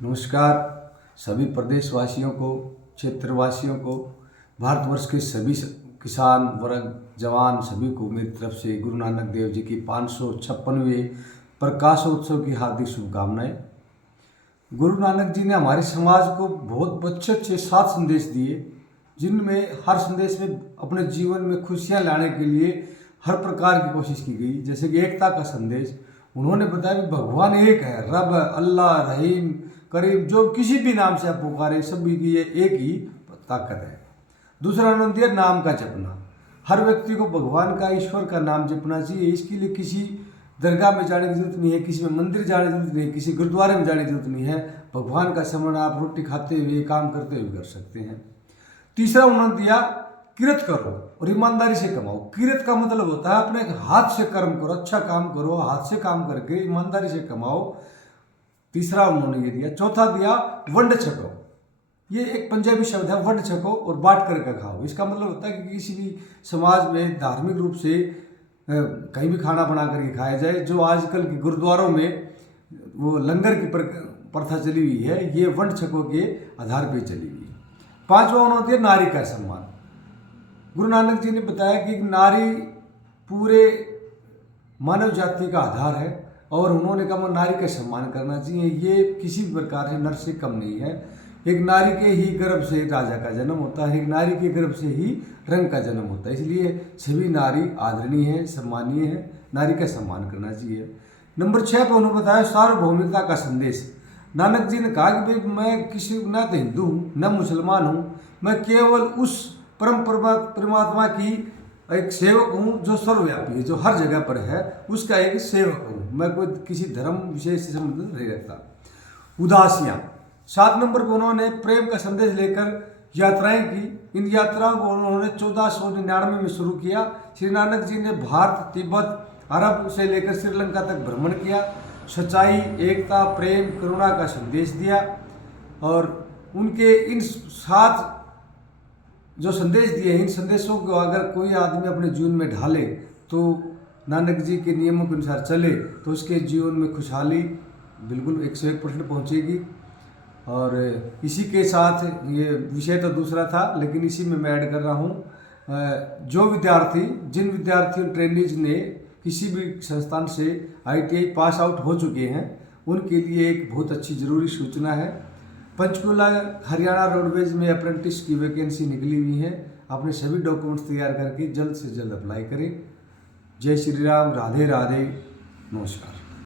नमस्कार सभी प्रदेशवासियों को, क्षेत्रवासियों को, भारतवर्ष के सभी किसान वर्ग, जवान सभी को मेरी तरफ से गुरु नानक देव जी की 556वें प्रकाशोत्सव की हार्दिक शुभकामनाएं। गुरु नानक जी ने हमारे समाज को बहुत अच्छे अच्छे 7 संदेश दिए, जिनमें हर संदेश में अपने जीवन में खुशियां लाने के लिए हर प्रकार की कोशिश की गई। जैसे कि एकता का संदेश, उन्होंने बताया कि भगवान एक है, रब, अल्लाह, रहीम, करीम, जो किसी भी नाम से आप पुकारे सभी की ये एक ही ताकत है। दूसरा उन्होंने दिया नाम का जपना। हर व्यक्ति को भगवान का, ईश्वर का नाम जपना चाहिए। इसके लिए किसी दरगाह में जाने की जरूरत नहीं है, किसी में मंदिर जाने की जरूरत नहीं है, किसी गुरुद्वारे में जाने की जरूरत नहीं है। भगवान का स्मरण आप रोटी खाते हुए, काम करते हुए कर सकते हैं। तीसरा उन्होंने दिया किरत करो और ईमानदारी से कमाओ। किरत का मतलब होता है अपने हाथ से कर्म करो, अच्छा काम करो, हाथ से काम करके ईमानदारी से कमाओ। तीसरा उन्होंने ये दिया। चौथा दिया वंड छको। ये एक पंजाबी शब्द है, वंड छको और बांट करके खाओ। इसका मतलब होता है कि किसी भी समाज में धार्मिक रूप से कहीं भी खाना बना करके खाया जाए। जो आजकल के गुरुद्वारों में वो लंगर की प्रथा चली हुई है, ये वंड छको के आधार पर चली हुई है। पांचवा उन्होंने दिया नारी का सम्मान। गुरु नानक जी ने बताया कि नारी पूरे मानव जाति का आधार है और उन्होंने कहा नारी का सम्मान करना चाहिए। ये किसी भी प्रकार से नर से कम नहीं है। एक नारी के ही गर्भ से राजा का जन्म होता है, एक नारी के गर्भ से ही रंग का जन्म होता है। इसलिए सभी नारी आदरणीय है, सम्मानीय है, नारी का सम्मान करना चाहिए। नंबर 6 पर उन्होंने बताया सार्वभौमिकता का संदेश। नानक जी ने कहा कि भाई मैं किसी न तो हिंदू हूँ न मुसलमान हूँ, मैं केवल उस परम परमात्मा की एक सेवक हूँ जो सर्वव्यापी है, जो हर जगह पर है, उसका एक सेवक हूँ। मैं कोई किसी धर्म विशेष से संबंधित नहीं रखता। उदासियाँ 7 नंबर पर उन्होंने प्रेम का संदेश लेकर यात्राएं की। इन यात्राओं को उन्होंने 1499 में शुरू किया। श्री नानक जी ने भारत, तिब्बत, अरब से लेकर श्रीलंका तक भ्रमण किया। सच्चाई, एकता, प्रेम, करुणा का संदेश दिया और उनके इन 7 जो संदेश दिए, इन संदेशों को अगर कोई आदमी अपने जीवन में ढाले तो नानक जी के नियमों के अनुसार चले तो उसके जीवन में खुशहाली बिल्कुल 101% पहुँचेगी। और इसी के साथ ये विषय तो दूसरा था, लेकिन इसी में मैं ऐड कर रहा हूँ। जिन विद्यार्थियों ट्रेनिज ने किसी भी संस्थान से ITI पास आउट हो चुके हैं, उनके लिए एक बहुत अच्छी ज़रूरी सूचना है। पंचकुला हरियाणा रोडवेज में अप्रेंटिस की वैकेंसी निकली हुई है। अपने सभी डॉक्यूमेंट्स तैयार करके जल्द से जल्द अप्लाई करें। जय श्री राम, राधे राधे, नमस्कार।